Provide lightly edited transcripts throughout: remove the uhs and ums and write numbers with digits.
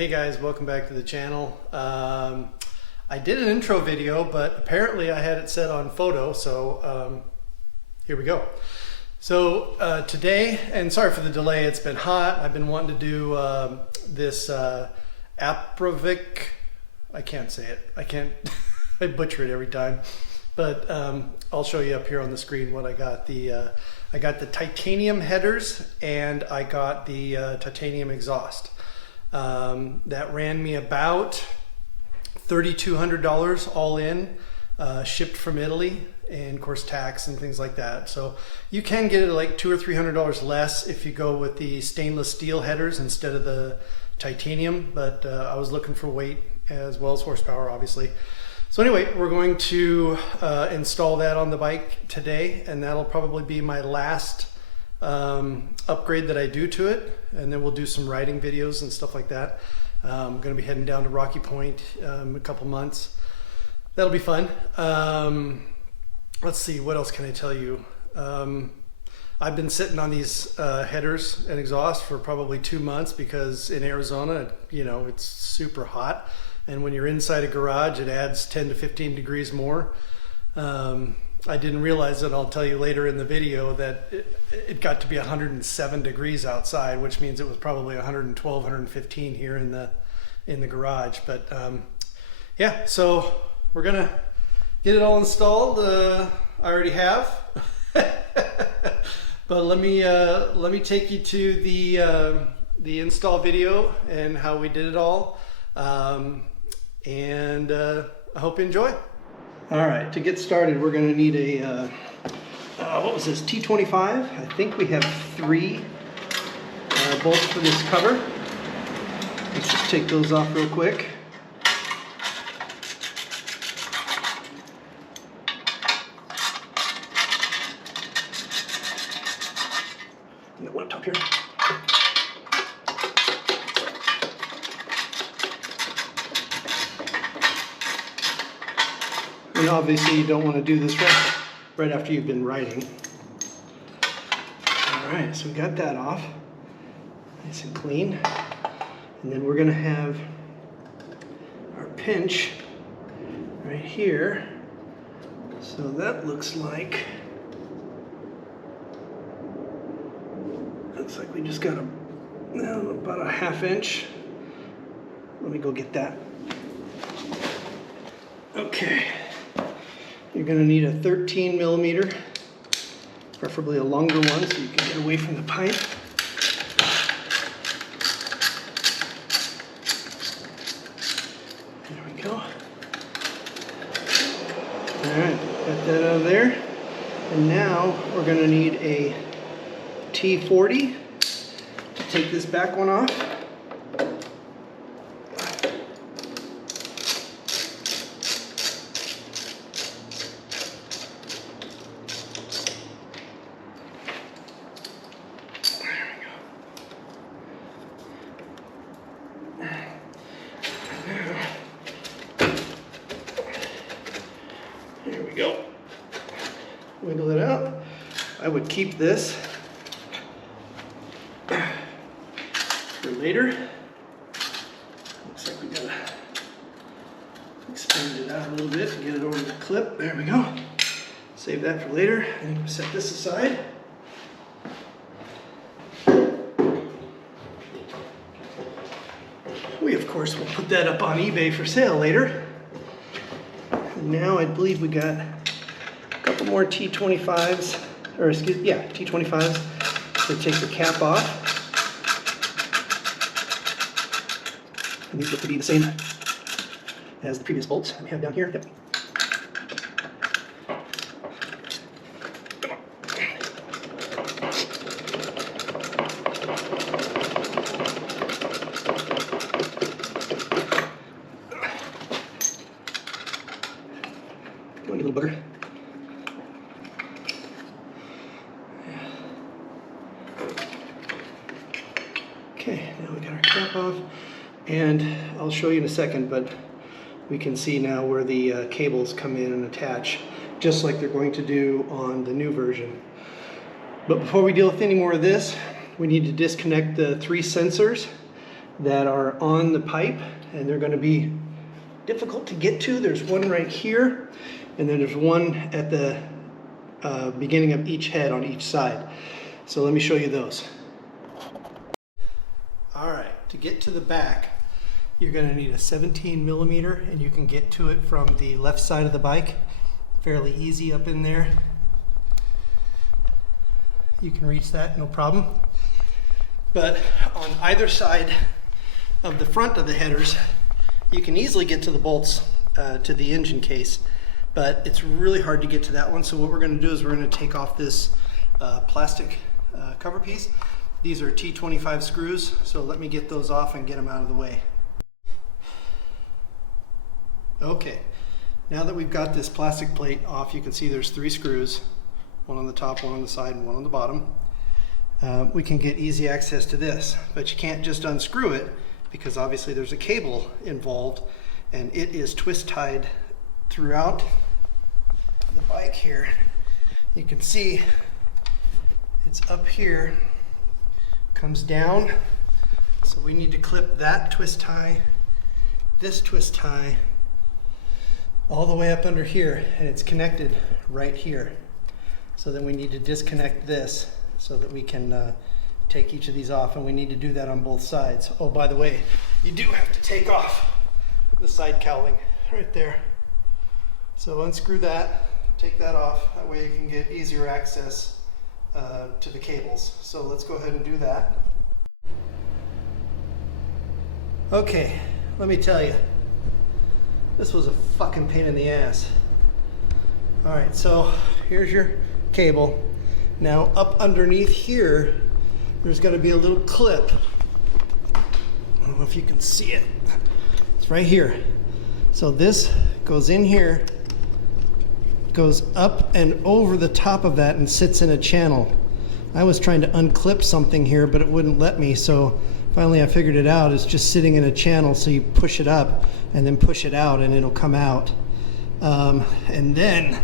Hey guys, welcome back to the channel. I did an intro video, but apparently I had it set on photo, so here we go. So today, and sorry for the delay, it's been hot. I've been wanting to do this Akrapovic, I can't say it. I butcher it every time. But I'll show you up here on the screen what I got. I got the titanium headers and I got the titanium exhaust. That ran me about $3,200 all in, shipped from Italy, and of course tax and things like that. So you can get it like $200 or $300 less if you go with the stainless steel headers instead of the titanium, but I was looking for weight as well as horsepower, obviously. So anyway, we're going to install that on the bike today, and that'll probably be my last upgrade that I do to it, and then we'll do some riding videos and stuff like that. I'm going to be heading down to Rocky Point in a couple months. That'll be fun. Let's see, what else can I tell you? I've been sitting on these headers and exhaust for probably 2 months because in Arizona, you know, it's super hot. And when you're inside a garage, it adds 10 to 15 degrees more. I didn't realize it, I'll tell you later in the video, that it got to be 107 degrees outside, which means it was probably 112, 115 here in the garage. But yeah, so we're gonna get it all installed. I already have. But let me take you to the install video and how we did it all. And I hope you enjoy. All right, to get started, we're going to need a, what was this, T25? I think we have 3 bolts for this cover. Let's just take those off real quick. Got one up top here. And obviously you don't want to do this right after you've been riding. Alright, so we got that off. Nice and clean. And then we're going to have our pinch right here. So that looks like we just got about a ½ inch. Let me go get that. Okay. You're going to need a 13 millimeter, preferably a longer one so you can get away from the pipe. There we go. Alright, got that out of there. And now we're going to need a T40 to take this back one off. There we go. Wiggle it out. I would keep this for later. Looks like we gotta expand it out a little bit to get it over the clip. There we go. Save that for later. And set this aside. We of course will put that up on eBay for sale later. And now I believe we got a couple more T25s, or T25s to take the cap off. And these look to be the same as the previous bolts that we have down here. Yep. Go a little booger. Okay, now we got our cap off, and I'll show you in a second, but we can see now where the cables come in and attach, just like they're going to do on the new version. But before we deal with any more of this, we need to disconnect the 3 sensors that are on the pipe, and they're going to be difficult to get to. There's one right here, and then there's one at the beginning of each head on each side. So let me show you those. All right, to get to the back, you're going to need a 17 millimeter, and you can get to it from the left side of the bike. Fairly easy up in there. You can reach that, no problem. But on either side of the front of the headers, you can easily get to the bolts to the engine case, but it's really hard to get to that one. So what we're going to do is we're going to take off this plastic cover piece. These are T25 screws, so let me get those off and get them out of the way. Okay, now that we've got this plastic plate off, you can see there's 3 screws, one on the top, one on the side, and one on the bottom. We can get easy access to this, but you can't just unscrew it because obviously there's a cable involved, and it is twist tied throughout the bike here. You can see it's up here, comes down, so we need to clip that twist tie, this twist tie, all the way up under here, and it's connected right here. So then we need to disconnect this so that we can take each of these off, and we need to do that on both sides. Oh, by the way, you do have to take off the side cowling right there. So unscrew that, take that off, that way you can get easier access to the cables. So let's go ahead and do that. Okay, let me tell you, this was a fucking pain in the ass. All right, so here's your cable. Now up underneath here, there's going to be a little clip. I don't know if you can see it. It's right here. So this goes in here, goes up and over the top of that and sits in a channel. I was trying to unclip something here, but it wouldn't let me, so finally I figured it out. It's just sitting in a channel, so you push it up and then push it out and it'll come out. And then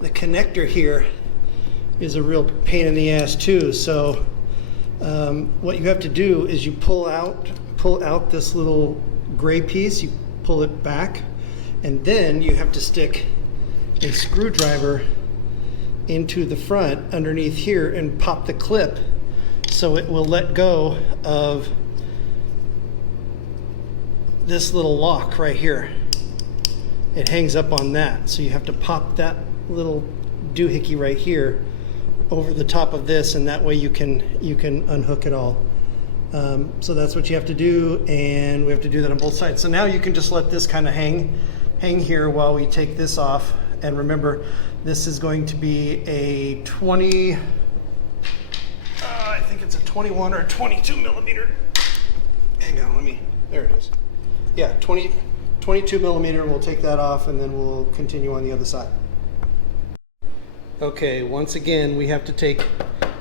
the connector here is a real pain in the ass too. So what you have to do is you pull out this little gray piece, you pull it back, and then you have to stick a screwdriver into the front underneath here and pop the clip so it will let go of this little lock right here. It hangs up on that, so you have to pop that little doohickey right here over the top of this, and that way you can unhook it all. So that's what you have to do, and we have to do that on both sides. So now you can just let this kind of hang here while we take this off. And remember, this is going to be a 20, I think it's a 21 or a 22 millimeter. Hang on, there it is. Yeah, 22 millimeter, we'll take that off and then we'll continue on the other side. Okay, once again, we have to take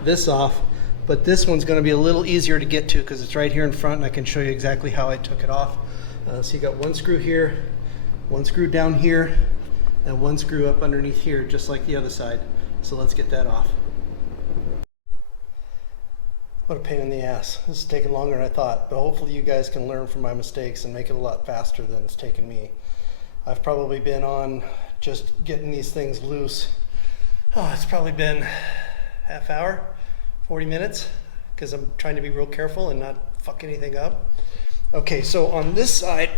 this off, but this one's going to be a little easier to get to because it's right here in front, and I can show you exactly how I took it off. So you got one screw here, one screw down here, and one screw up underneath here, just like the other side. So let's get that off. What a pain in the ass. This is taking longer than I thought, but hopefully you guys can learn from my mistakes and make it a lot faster than it's taken me. I've probably been on just getting these things loose. Oh, it's probably been half hour, 40 minutes, because I'm trying to be real careful and not fuck anything up. Okay, so on this side,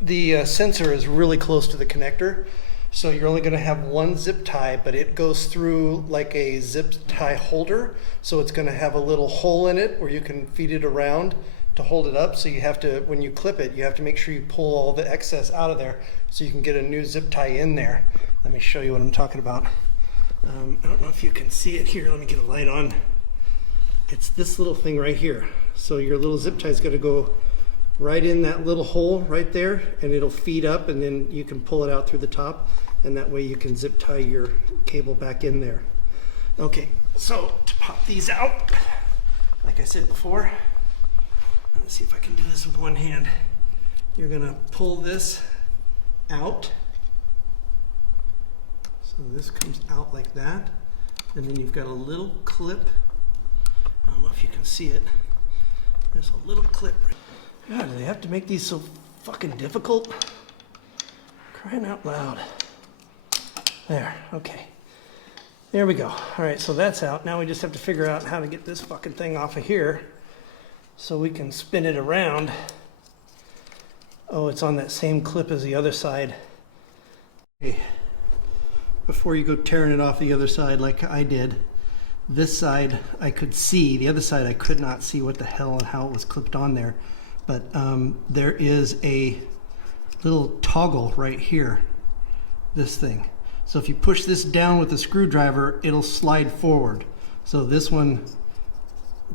the sensor is really close to the connector. So you're only going to have one zip tie, but it goes through like a zip tie holder. So it's going to have a little hole in it where you can feed it around to hold it up. So you have to, when you clip it, you have to make sure you pull all the excess out of there so you can get a new zip tie in there. Let me show you what I'm talking about. I don't know if you can see it here. Let me get a light on. It's this little thing right here. So your little zip tie's got to go right in that little hole right there, and it'll feed up, and then you can pull it out through the top, and that way you can zip tie your cable back in there. Okay, so to pop these out, like I said before, let's see if I can do this with one hand. You're gonna pull this out. So this comes out like that, and then you've got a little clip. I don't know if you can see it. There's a little clip right God, do they have to make these so fucking difficult? Crying out loud. There, okay. There we go. All right, so that's out. Now we just have to figure out how to get this fucking thing off of here so we can spin it around. Oh, it's on that same clip as the other side. Okay. Before you go tearing it off the other side like I did, this side I could see, the other side I could not see what the hell and how it was clipped on there. But there is a little toggle right here, this thing. So if you push this down with a screwdriver, it'll slide forward. So this one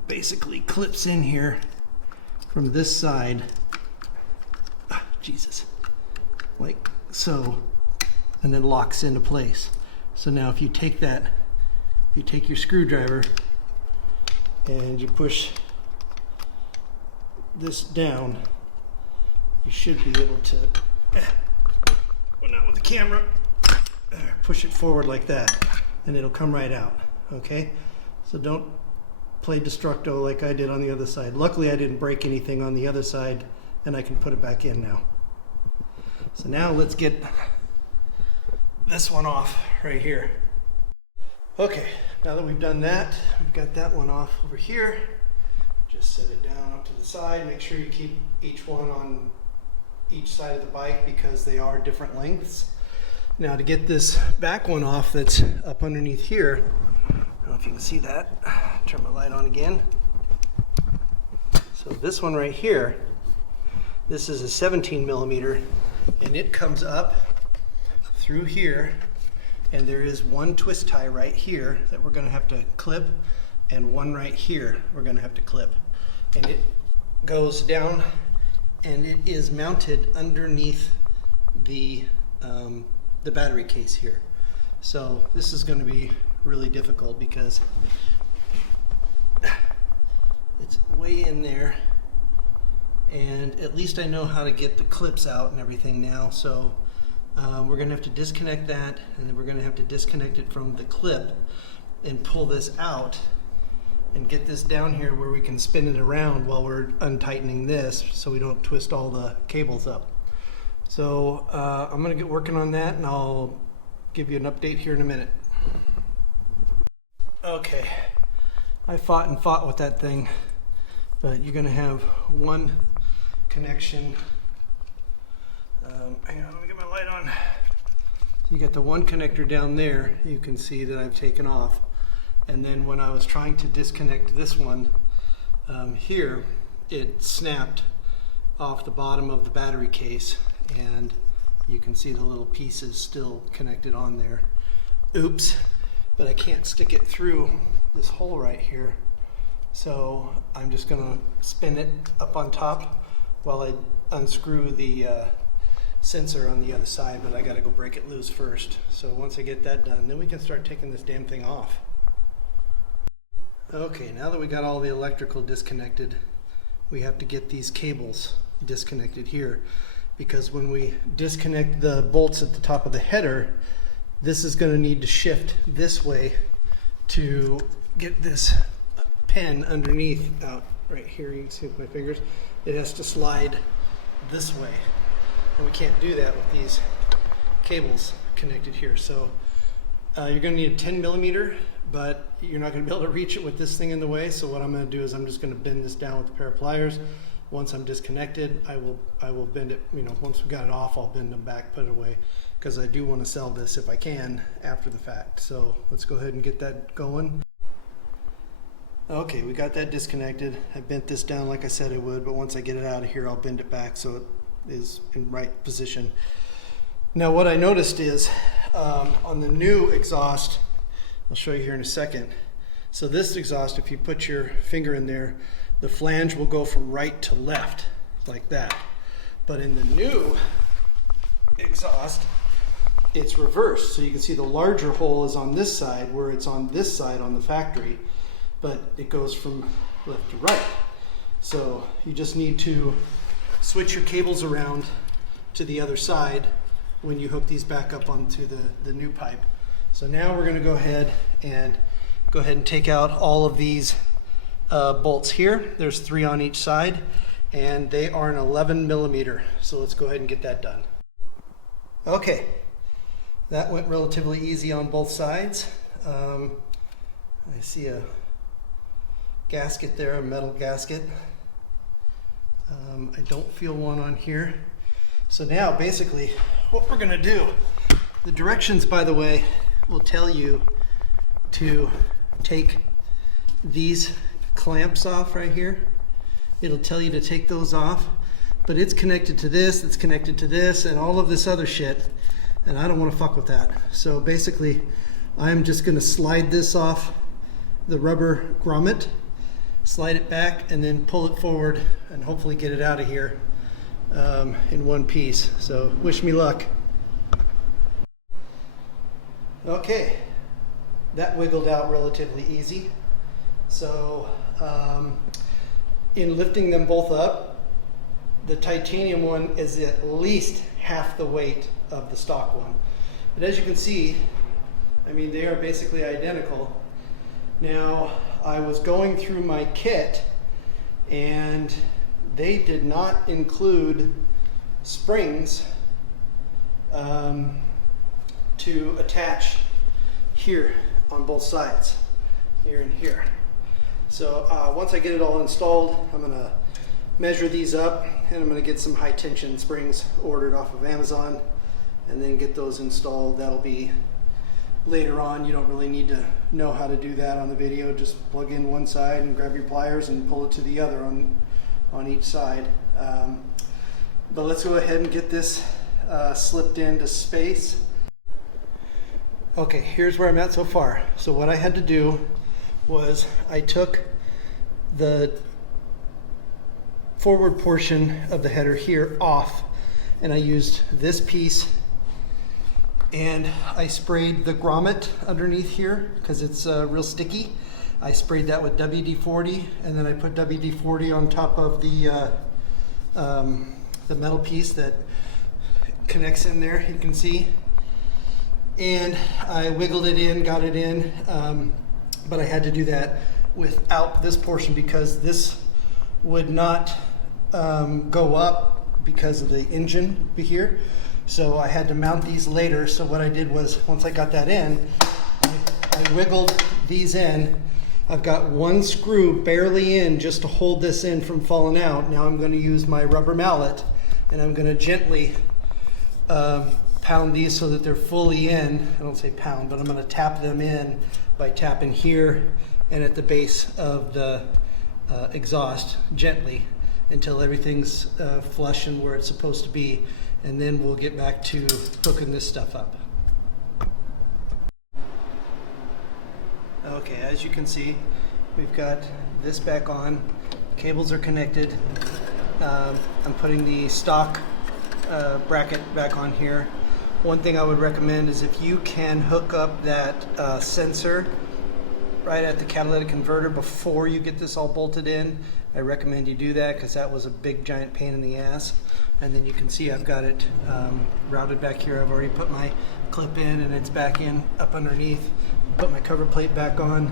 basically clips in here from this side. Jesus, like so, and then locks into place. So now if you take that, if you take your screwdriver and you push this down, you should be able to, well, not with the camera, push it forward like that, and it'll come right out, okay? So don't play destructo like I did on the other side. Luckily I didn't break anything on the other side, and I can put it back in now. So now let's get this one off right here. Okay, now that we've done that, we've got that one off over here. Just set it down up to the side. Make sure you keep each one on each side of the bike because they are different lengths. Now to get this back one off that's up underneath here, I don't know if you can see that. Turn my light on again. So this one right here, this is a 17 millimeter, and it comes up through here, and there is one twist tie right here that we're going to have to clip, and one right here we're going to have to clip. And it goes down, and it is mounted underneath the battery case here. So this is going to be really difficult because it's way in there. And at least I know how to get the clips out and everything now. So we're going to have to disconnect that, and then we're going to have to disconnect it from the clip and pull this out and get this down here where we can spin it around while we're untightening this so we don't twist all the cables up. So I'm going to get working on that, and I'll give you an update here in a minute. Okay, I fought and fought with that thing, but you're going to have one connection. Hang on, let me get my light on. So you got the one connector down there, you can see that I've taken off. And then when I was trying to disconnect this one here, it snapped off the bottom of the battery case, and you can see the little pieces still connected on there. Oops, but I can't stick it through this hole right here. So I'm just gonna spin it up on top while I unscrew the sensor on the other side, but I gotta go break it loose first. So once I get that done, then we can start taking this damn thing off. Okay, now that we got all the electrical disconnected, we have to get these cables disconnected here, because when we disconnect the bolts at the top of the header, this is going to need to shift this way to get this pin underneath out right here. You can see with my fingers, it has to slide this way, and we can't do that with these cables connected here. So you're going to need a 10 millimeter, but you're not going to be able to reach it with this thing in the way. So what I'm going to do is I'm just going to bend this down with a pair of pliers. Once I'm disconnected, I will bend it. You know, once we got it off, I'll bend them back, put it away, because I do want to sell this if I can after the fact. So let's go ahead and get that going. Okay, we got that disconnected. I bent this down like I said I would, but once I get it out of here, I'll bend it back so it is in right position. Now what I noticed is on the new exhaust, I'll show you here in a second. So this exhaust, if you put your finger in there, the flange will go from right to left like that. But in the new exhaust, it's reversed. So you can see the larger hole is on this side, where it's on this side on the factory, but it goes from left to right. So you just need to switch your cables around to the other side when you hook these back up onto the new pipe. So now we're going to go ahead and take out all of these bolts here. There's 3 on each side, and they are an 11 millimeter. So let's go ahead and get that done. Okay, that went relatively easy on both sides. I see a gasket there, a metal gasket. I don't feel one on here. So now basically what we're gonna do, the directions, by the way, will tell you to take these clamps off right here. It'll tell you to take those off, but it's connected to this, it's connected to this, and all of this other shit, and I don't want to fuck with that. So basically, I'm just going to slide this off the rubber grommet, slide it back, and then pull it forward, and hopefully get it out of here in one piece. So wish me luck. Okay, that wiggled out relatively easy. So in lifting them both up, the titanium one is at least half the weight of the stock one. But as you can see, I mean, they are basically identical. Now, I was going through my kit and they did not include springs to attach here on both sides, here and here. So once I get it all installed, I'm gonna measure these up and I'm gonna get some high tension springs ordered off of Amazon and then get those installed. That'll be later on. You don't really need to know how to do that on the video. Just plug in one side and grab your pliers and pull it to the other on each side. But let's go ahead and get this slipped into space. Okay, here's where I'm at so far. So what I had to do was I took the forward portion of the header here off, and I used this piece and I sprayed the grommet underneath here because it's real sticky. I sprayed that with WD-40, and then I put WD-40 on top of the metal piece that connects in there, you can see. And I wiggled it in, got it in, but I had to do that without this portion because this would not go up because of the engine here. So I had to mount these later. So what I did was, once I got that in, I wiggled these in. I've got one screw barely in just to hold this in from falling out. Now I'm going to use my rubber mallet and I'm going to gently pound these so that they're fully in. I don't say pound, but I'm going to tap them in by tapping here and at the base of the exhaust gently until everything's flush and where it's supposed to be, and then we'll get back to hooking this stuff up. Okay, as you can see, we've got this back on, cables are connected. I'm putting the stock bracket back on here. One thing I would recommend is if you can hook up that sensor right at the catalytic converter before you get this all bolted in, I recommend you do that because that was a big giant pain in the ass. And then you can see I've got it routed back here. I've already put my clip in and it's back in up underneath. Put my cover plate back on.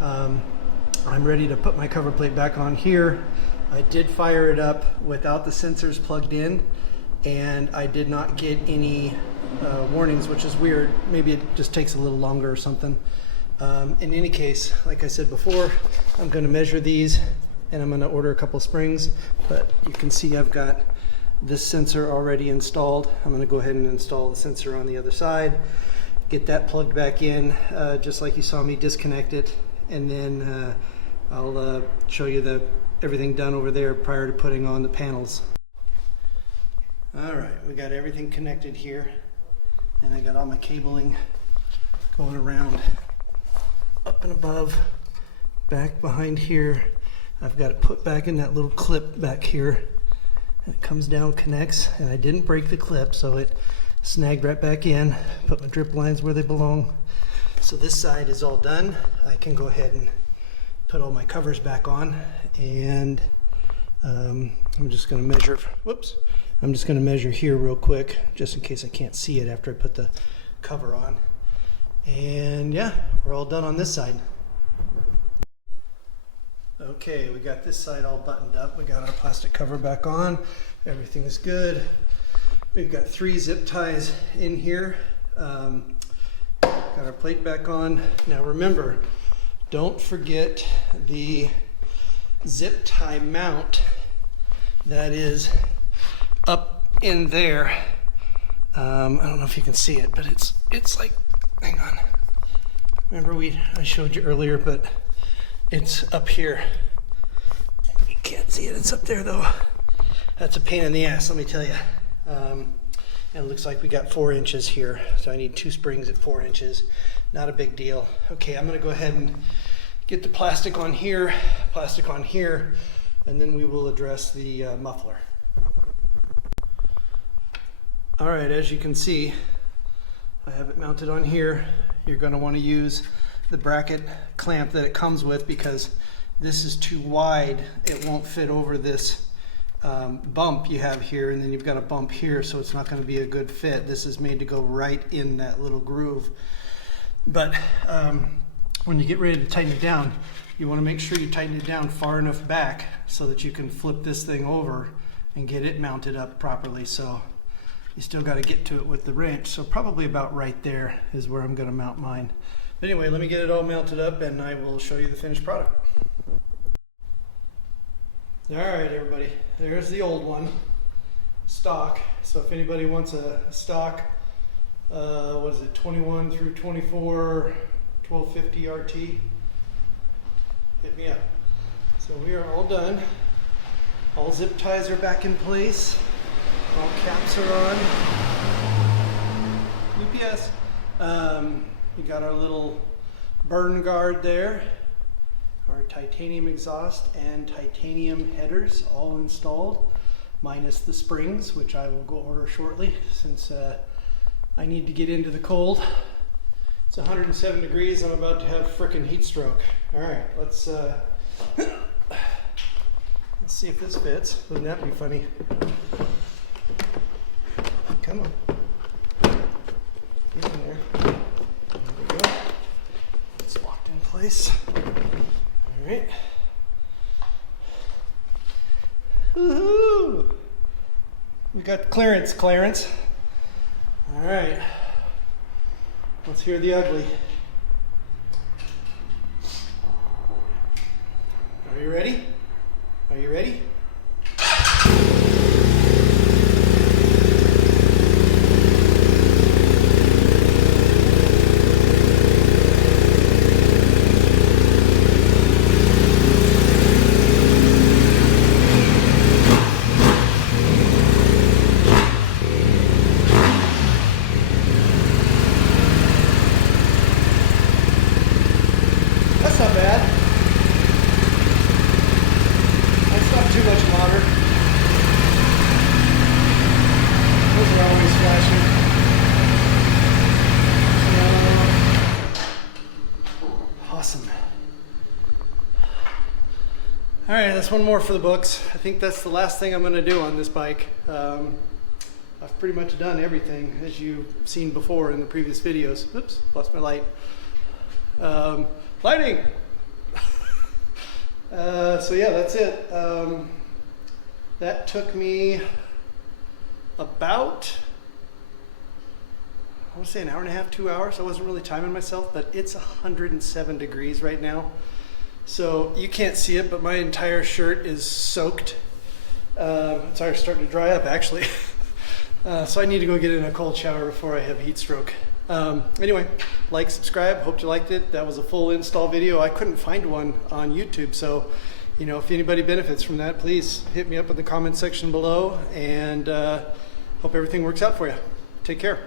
I'm ready to put my cover plate back on here. I did fire it up without the sensors plugged in, and I did not get any warnings, which is weird. Maybe it just takes a little longer or something. In any case, like I said before, I'm going to measure these and I'm going to order a couple springs, but you can see I've got this sensor already installed. I'm going to go ahead and install the sensor on the other side, get that plugged back in just like you saw me disconnect it, and then I'll show you everything done over there prior to putting on the panels. Alright, we got everything connected here, and I got all my cabling going around up and above, back behind here. I've got it put back in that little clip back here, and it comes down, connects, and I didn't break the clip, so it snagged right back in. Put my drip lines where they belong. So this side is all done. I can go ahead and put all my covers back on, and I'm just going to measure. I'm just going to measure here real quick, just in case I can't see it after I put the cover on. And yeah, we're all done on this side. Okay, we got this side all buttoned up. We got our plastic cover back on. Everything is good. We've got 3 zip ties in here. Got our plate back on. Now remember, don't forget the zip tie mount that is up in there. I don't know if you can see it, but it's like, hang on. Remember I showed you earlier, but it's up here. You can't see it, it's up there though. That's a pain in the ass, let me tell you. And it looks like we got 4 inches here. So I need 2 springs at 4 inches. Not a big deal. Okay, I'm gonna go ahead and get the plastic on here, and then we will address the muffler. All right, as you can see, I have it mounted on here. You're gonna wanna use the bracket clamp that it comes with because this is too wide. It won't fit over this bump you have here, and then you've got a bump here, so it's not going to be a good fit. This is made to go right in that little groove. But when you get ready to tighten it down, you want to make sure you tighten it down far enough back so that you can flip this thing over and get it mounted up properly. So you still got to get to it with the wrench, so probably about right there is where I'm going to mount mine. But anyway, let me get it all mounted up and I will show you the finished product. All right, everybody, there's the old one, stock. So if anybody wants a stock, what is it, 21 through 24 1250 RT, hit me up. So we are all done. All zip ties are back in place. All caps are on. UPS. We got our little burn guard there. Our titanium exhaust and titanium headers all installed, minus the springs, which I will go order shortly since I need to get into the cold. It's 107 degrees. I'm about to have frickin' heat stroke. All right, let's see if this fits. Wouldn't that be funny? Come on. Get in there. There we go. It's locked in place. All right. Woohoo! We got clearance. All right. Let's hear the ugly. Are you ready? Are you ready? That's not bad. That's not too much water. Those are always flashing. Awesome. All right, that's one more for the books. I think that's the last thing I'm going to do on this bike. I've pretty much done everything as you've seen before in the previous videos. Oops, lost my light. Lighting! So yeah, that's it. That took me about, I want to say an hour and a half, 2 hours. I wasn't really timing myself, but it's 107 degrees right now. So you can't see it, but my entire shirt is soaked. It's already starting to dry up, actually. So I need to go get in a cold shower before I have heat stroke. Anyway, like, subscribe, hope you liked it. That was a full install video. I couldn't find one on YouTube, so you know, if anybody benefits from that, please hit me up in the comment section below, and hope everything works out for you. Take care.